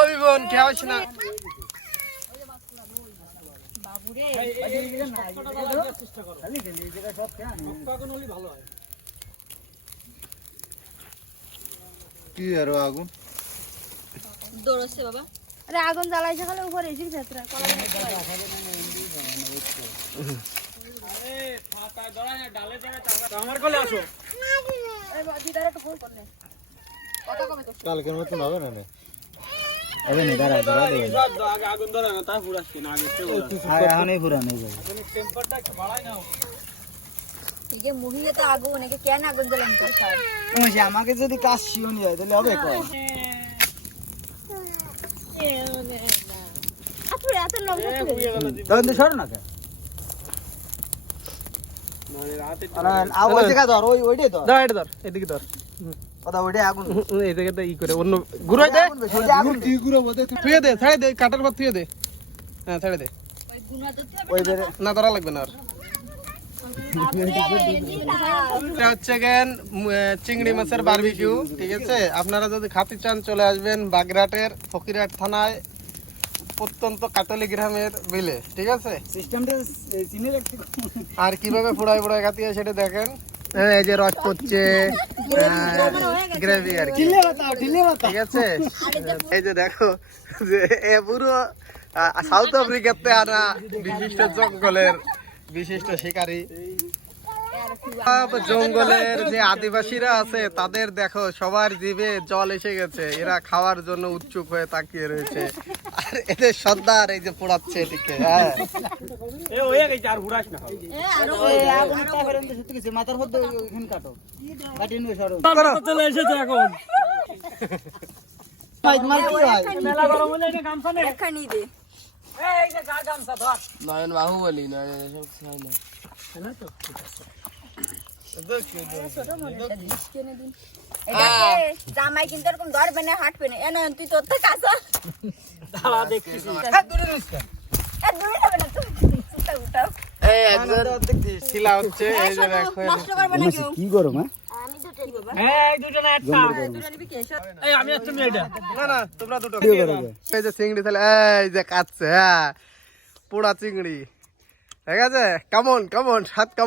ওই বোন কেউ আসে না। কি আরো আগুন দৌড়ছে বাবা। আরে আগুন জ্বালাইছে খালি উপরে এসে ভেতরে কলা আমার কোলে আসো। কালকের মতন হবে না না হবে না, দাঁড়া দাঁড়া দেবে আগুন ধরে না তা পুরাচ্ছি না আগে এখনই পুরানো হয়ে যাবে। টেম্পারটা একটু বাড়াই নাও। ঠিক আছে মুহিয়ে তো আগুন নাকি কেন আগুন জ্বালান তো স্যার আমাকে যদি কাজ শিওনি হয় তাহলে হবে কয়? আপনি এত লম্বা তখন তো সরো না কেন? আগুন থেকে ধর, ওইটাই ধর। ধর এটা ধর, এদিকে ধর। কথা ওইটাই আগুন। এই জায়গাতে ই করে অন্য ঘুরাই দে। ওইটাই আগুন। কি গুলো বলতে থুয়ে দে, ছাড়ে দে, কাটার পর থুয়ে দে। হ্যাঁ ছাড়ে দে। ওই গুনা তো ওই বেরে না ধরা লাগবে না আর। এটা হচ্ছে গেন চিংড়ি মাছের বারবিকিউ, ঠিক আছে? আপনারা যদি খাতে চান চলে আসবেন বাগরাটের ফকিরহাট থানায় প্রত্যন্ত কাটলি গ্রামের বিলে, ঠিক আছে? সিস্টেমটা চিনে রাখতে। আর কিভাবে ফোড়ায় ফোড়ায় খাতে হয় সেটা দেখেন। এই যে রস পড়ছে, গ্রেভি আর কি, ঢিলে বাতাও। ঠিক আছে? এই যে দেখো যে এ পুরো সাউথ আফ্রিকাতে আনা বিশিষ্ট জঙ্গলের বিশিষ্ট শিকারী। জঙ্গলের যে আদিবাসীরা আছে তাদের দেখো সবার জিভে জল এসে গেছে, এরা খাওয়ার জন্য উৎসুক হয়ে তাকিয়ে রয়েছে। আর এদের সর্দার এই যে পোড়াচ্ছে এদিকে। হ্যাঁ মাথার মধ্যে ওইখানে কাটো, কাটিয়ে নিয়ে সরো। চলে এসেছে এখন। এখানেই দে নয়ন বাহুবলী নয়ন এসব খাই না। জামাই কিন্তু এরকম ধরবে না হাঁটবে না এনে তুই তোর তো কাছে উঠাও এই একজন শিলা হচ্ছে, এই যে দেখো। নষ্ট করবে না কেউ কি গরম? আমি দুটোই বাবা দুটো না একটা। দুটো নিবি কি এসব এই আমি একটা মেয়েটা। না না তোমরা দুটো। এই যে চিংড়ি তাহলে এই যে কাটছে, হ্যাঁ পোড়া চিংড়ি, ঠিক আছে? কেমন কেমন স্বাদ কেমন?